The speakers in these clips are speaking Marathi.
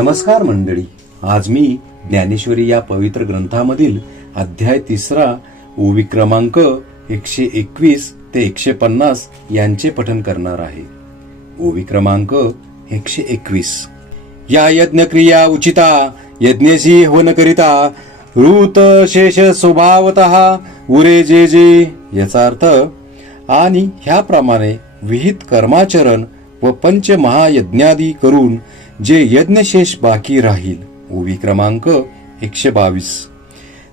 नमस्कार मंडळी, आज मी ज्ञानेश्वरी या पवित्र ग्रंथामधील अध्याय 3 ओवी क्रमांक 121 ते 150 यांचे पठन करणार आहे. ओवी क्रमांक 121. या यज्ञक्रिया उचिता यज्ञसी हवन करिता ऋत शेष स्वभावतः उरे जे जे. याचा अर्थ, आणि ह्याप्रमाणे विहित कर्माचरण व पंच महायज्ञादी करून जे यज्ञशेष बाकी राहील. ओवी क्रमांक 122.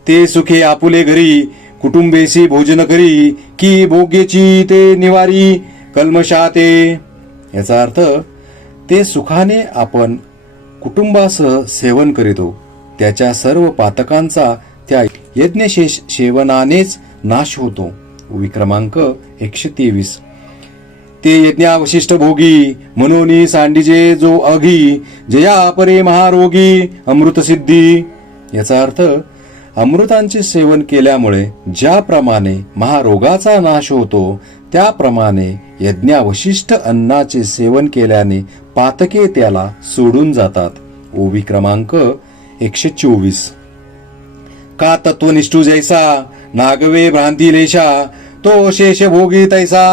ते सुखे आपुले घरी कुटुंबेसी भोजन करी की भोग्यची ते निवारी कल्मशाते. याचा अर्थ, ते सुखाने आपण कुटुंबासह सेवन करीतो, त्याच्या सर्व पातकांचा त्या यज्ञशेष सेवनानेच नाश होतो. ओवी क्रमांक 123. ते यज्ञावशिष्ट भोगी म्हणून सांडिजे जो अघी जया परे महारोगी अमृत सिद्धी. याचा अर्थ, अमृतांचे सेवन केल्यामुळे ज्याप्रमाणे महारोगाचा नाश होतो, त्याप्रमाणे यज्ञावशिष्ट अन्नाचे सेवन केल्याने पातके त्याला सोडून जातात. ओवी क्रमांक 124. का तत्वनिष्ठू जैसा नागवे भ्रांती लेशा तो शेष भोगी तैसा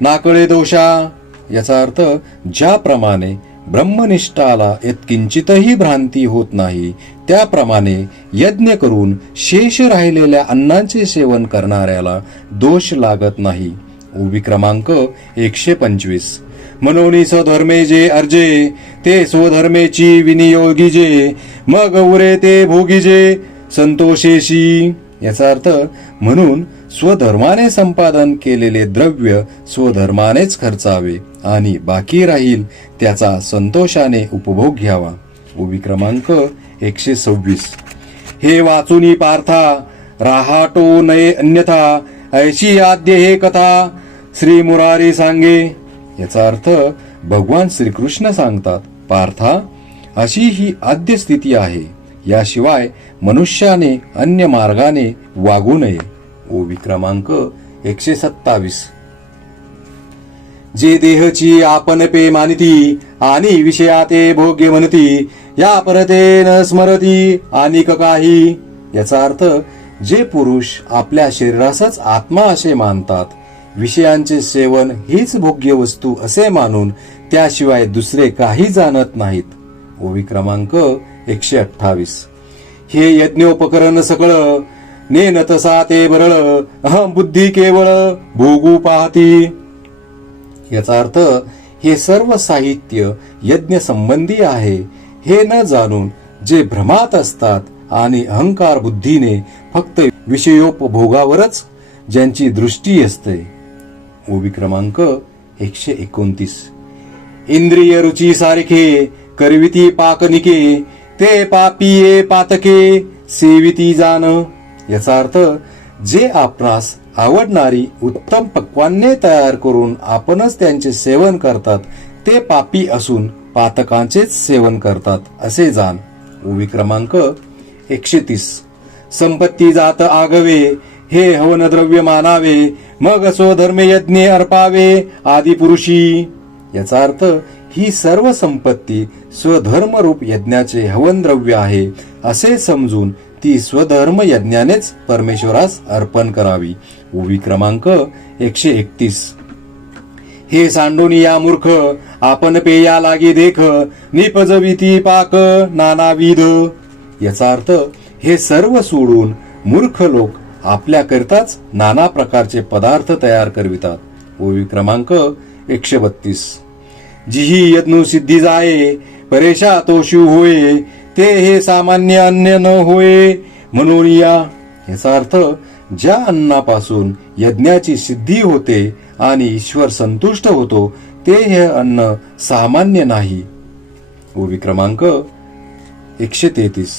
नाकळे दोषा. याचा अर्थ, ज्याप्रमाणे ब्रह्मनिष्ठाला यत्किंचितही भ्रांती होत नाही, त्याप्रमाणे यज्ञ करून शेष राहिलेल्या अन्नाचे सेवन करणाऱ्याला दोष लागत नाही. ओवी क्रमांक 125. म्हणून स्वधर्मे जे अर्जे ते स्वधर्मेची विनियोगी जे मग उरे ते भोगी जे संतोषेशी. याचा अर्थ, म्हणून स्वधर्माने संपादन केलेले द्रव्य स्वधर्मानेच खर्चावे आणि बाकी राहील त्याचा संतोषाने उपभोग घ्यावा. ओवी क्रमांक 126. हे वाचुनी पार्था राहाटो नये अन्यथा ऐशी आद्य हे कथा श्री मुरारी सांगे. याचा अर्थ, भगवान श्रीकृष्ण सांगतात, पार्था, अशी ही आद्य स्थिती आहे, याशिवाय मनुष्याने अन्य मार्गाने वागू नये. ओवी क्रमांक 127. जे देहची आपण पे मानिती आणि विषयाते भोग्य म्हणती या परते न स्मरती आणि काही. याचा अर्थ, जे पुरुष आपल्या शरीरासच आत्मा असे मानतात, विषयांचे सेवन हीच भोग्य वस्तू असे मानून त्याशिवाय दुसरे काही जाणत नाहीत. ओवी क्रमांक 128. हे यज्ञोपकरण सकळ नेन तसा ते बरळ अहम बुद्धी केवळ भोगू पाहती. याचा अर्थ, हे सर्व साहित्य यज्ञ संबंधी आहे हे न जाणून जे भ्रमात असतात आणि अहंकार बुद्धीने फक्त विषयोपभोगावरच ज्यांची दृष्टी असते. ओवी क्रमांक 129. इंद्रिय रुची सारखे करविती पाकनिके ते पापिये पातके सेविती जाण. याचा अर्थ, जे आपणास आवडणारी उत्तम पक्वान्ने तयार करून आपणच त्यांचे सेवन करतात, ते पापी असून पातकांचेच सेवन करतात असे जाण. ओवी क्रमांक 130. संपत्ती जात आगवे हे हवन द्रव्य मानावे मग स्वधर्म यज्ञ अर्पावे आदी पुरुषी. याचा अर्थ, ही सर्व संपत्ती स्वधर्म रूप यज्ञाचे हवन द्रव्य आहे असे समजून ती स्वधर्म यज्ञानेच परमेश्वरास अर्पण करावी. ओवी क्रमांक 131. हे सांडोनी या मूर्ख आपण पेया लागी देख निपजविती पाक नानाविध. याचा अर्थ, हे सर्व सोडून मूर्ख लोक आपल्या करताच नाना प्रकारचे पदार्थ तयार करवितात. ओवी क्रमांक 132. जिही यज्ञ सिद्धी जाये परेशा तो शिव होय ते हे सामान्य अन्न न होय म्हणून या. याचा अर्थ, ज्या अन्नापासून यज्ञाची सिद्धी होते आणि ईश्वर संतुष्ट होतो, ते हे अन्न सामान्य नाही. ओवी क्रमांक 133.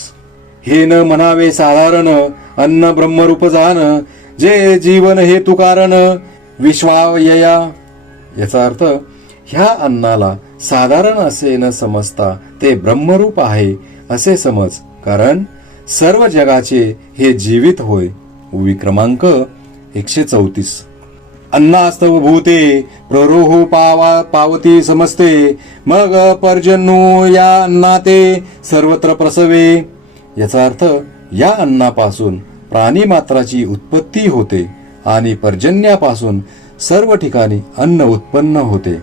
हे न म्हणावे साधारण अन्न ब्रह्मरूप जाण जे जीवन हेतु कारण विश्वावयया. याचा अर्थ, ह्या अन्नाला साधारण असे न समजता ते ब्रह्मरूप आहे असे समज, कारण सर्व जगाचे हे जीवित होय. ओवी क्रमांक 134. अन्नास्तव भूते प्ररोहो पावती समजते मग पर्जन्यो या अन्नाते सर्वत्र प्रसवे. याचा अर्थ या अन्नापासून प्राणी मात्राची उत्पत्ती होते आणि पर्जन्यापासून सर्व ठिकाणी अन्न उत्पन्न होते.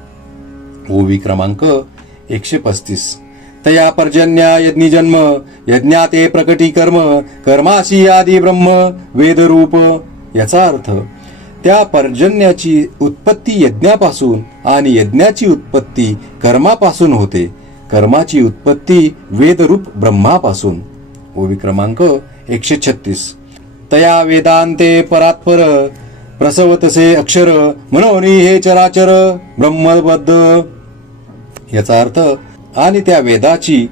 ओवी क्रमांक 135. तया पर्जन्या यज्ञी जन्म यज्ञाते प्रकटी कर्म कर्माशी आदी ब्रह्म वेदरूप. याचा अर्थ त्या पर्जन्याची उत्पत्ती यज्ञापासून आणि यज्ञाची उत्पत्ती कर्मापासून होते. कर्माची उत्पत्ती वेदरूप ब्रह्मापासून. ओवी क्रमांक 136. तया वेदांते परात्पर प्रसवतसे अक्षर म्हणून हे चराचर ब्रह्मबद्ध. याचा अर्थ आणि त्या वेदाची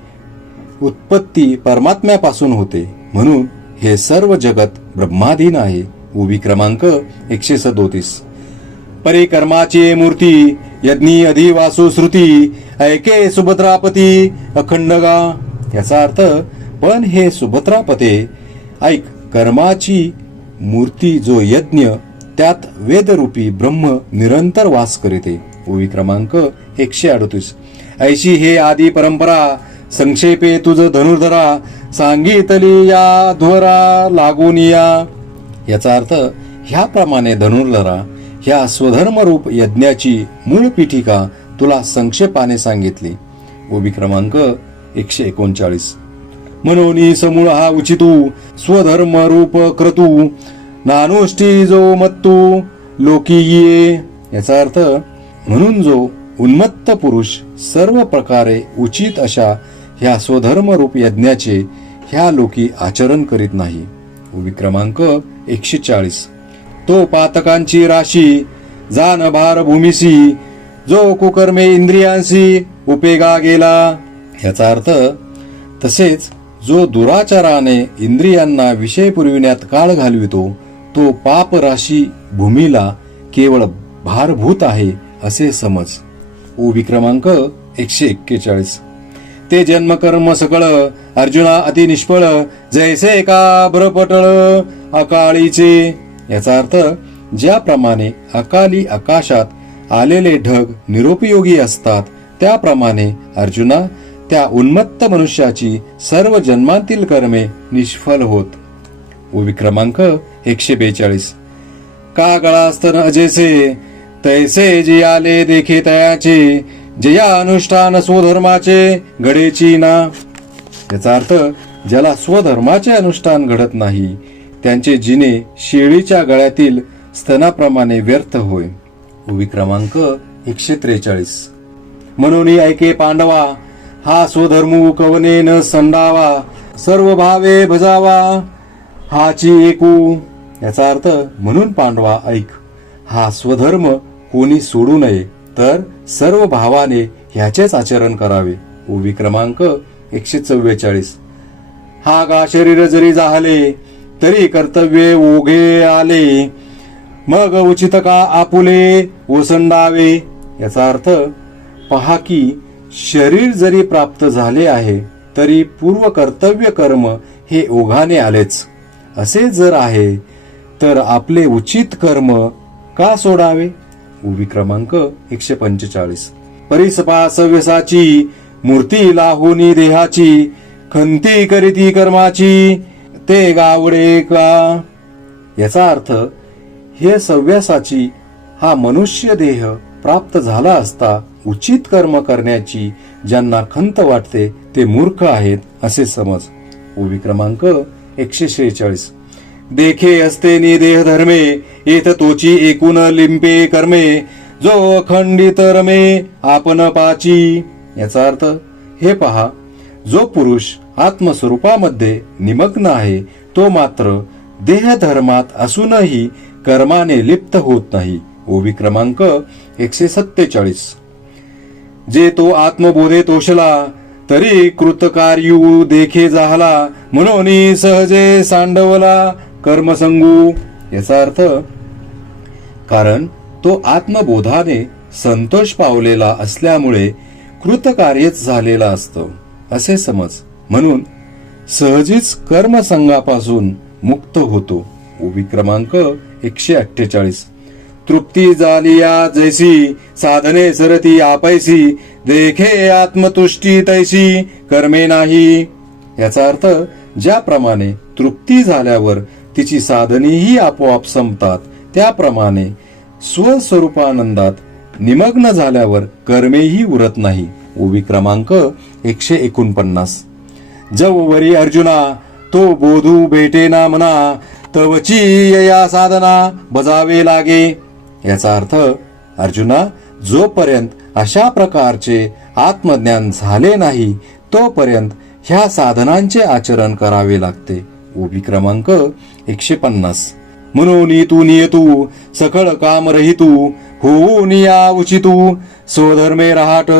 उत्पत्ती परमात्म्यापासून होते म्हणून हे सर्व जगत ब्रह्माधीन आहे. ओवी क्रमांक 137. परिकर्माची मूर्ती यज्ञी अधिवासु श्रुती ऐके सुभद्रापती अखंडगा. याचा अर्थ पण हे सुभद्रापते ऐक, कर्माची मूर्ती जो यज्ञ त्यात वेदरूपी ब्रह्म निरंतर वास करीते. ओवी क्रमांक 138. ऐशी हे आदी परंपरा संक्षेपे तुझ धनुर्धरा सांगितली या ध्वरा लागून या. याचा अर्थ ह्याप्रमाणे धनुर्धरा ह्या स्वधर्मरूप यज्ञाची मूळ पीठिका तुला संक्षेपाने सांगितली. ओवी क्रमांक 139. म्हणून समूळ हा उचितू स्वधर्मरूप क्रतू नानुष्ठी जो मत्तू लोकी ये. याचा अर्थ म्हणून जो उन्मत्त पुरुष सर्व प्रकारे उचित अशा ह्या स्वधर्मरूप यज्ञाचे ह्या लोकी आचरण करीत नाही. ओवी क्रमांक 140. तो पातकांची राशी जान भार भूमिसी जो कुकर्मे इंद्रियांशी उपेगा गेला. याचा अर्थ तसेच जो दुराचाराने इंद्रियांना विषय पुरविण्यात काळ घालवितो तो पाप राशी भूमीला केवळ भारभूत आहे असे समज. ओवी क्रमांक 141. ते जन्मकर्म सकळ अर्जुना अति निष्फळ जैसे का भ्रपटळ अकाळीचे. याचा अर्थ ज्याप्रमाणे अकाली आकाशात आलेले ढग निरुपयोगी असतात त्याप्रमाणे अर्जुना त्या उन्मत्त मनुष्याची सर्व जन्मांतील कर्मे निष्फल होत. ओवी क्रमांक 142. का गळास्तन अजेसे तैसे जे आले देखे तयाचे जया अनुष्ठान स्वधर्माचे घडेची ना. याचा अर्थ ज्याला स्वधर्माचे अनुष्ठान घडत नाही त्यांचे जिने शेळीच्या गळ्यातील स्तनाप्रमाणे व्यर्थ होय. ओवी क्रमांक 143. म्हणून ऐके पांडवा हा स्वधर्मू कवने न संडावा सर्व भावे भजावा हाची एकू. याचा अर्थ म्हणून पांडवा ऐक, हा स्वधर्म कोणी सोडू नये तर सर्व भावाने ह्याचेच आचरण करावे. ओवी क्रमांक 144. हा गा शरीर जरी जाहले तरी कर्तव्ये ओघे आले मग उचित का आपुले ओसंडावे. याचा अर्थ पहा की शरीर जरी प्राप्त झाले आहे तरी पूर्व कर्तव्य कर्म हे ओघाने आलेच. असे जर आहे तर आपले उचित कर्म का सोडावे. ओवी क्रमांक 145. परिसपा सव्यसाची मूर्ती लाहुनी देहाची खंती करीती कर्माची ते गावडे का. याचा अर्थ हे सव्यासाची हा मनुष्य देह प्राप्त झाला असता उचित कर्म करण्याची ज्यांना खंत वाटते ते मूर्ख आहेत असे समज. ओवी क्रमांक 146. देखे असते नि देह धर्मे येथ तोची एकूण लिंपे कर्मे जो अखंडित रमे आपण पाची. याचा अर्थ हे पहा, जो पुरुष आत्मस्वरूपामध्ये निमग्न आहे तो मात्र देहधर्मात असूनही कर्माने लिप्त होत नाही. ओवी क्रमांक 147. जे तो आत्मबोधे तोषला तरी कृतकार्यू देखे जाहला म्हणून सहजे सांडवला कर्मसंगू. याचा अर्थ कारण तो आत्मबोधाने संतोष पावलेला असल्यामुळे कृतकार्यच झालेला असतो असे समज. म्हणून सहजीच कर्मसंगापासून मुक्त होतो. ओवी क्रमांक 148. तृप्ती झालिया जैसी साधने सरती आपैसी देखे आत्मतुष्टी तैसी कर्मे नाही. याचा अर्थ ज्याप्रमाणे तृप्ती झाल्यावर तिची साधनेही आपोआप संपतात, त्याप्रमाणे स्वस्वरूपानंदात निमग्न झाल्यावर कर्मेही उरत नाही. ओवी क्रमांक 149. जववरी अर्जुना तो बोधू भेटेना मना तवची यया साधना बजावे लागे. याचा अर्थ अर्जुना, जोपर्यंत अशा प्रकारचे आत्मज्ञान झाले नाही तोपर्यंत ह्या साधनांचे आचरण करावे लागते. ओवी क्रमांक 150. म्हणून तू नियतू सकळ काम रहितू होऊन या उचितू स्वधर्मे राहट.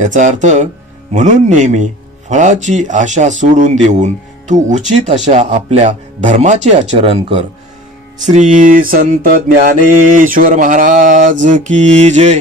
याचा अर्थ म्हणून नेहमी फळाची आशा सोडून देऊन तू उचित अशा आपल्या धर्माचे आचरण कर. श्री संत ज्ञानेश्वर महाराज की जय.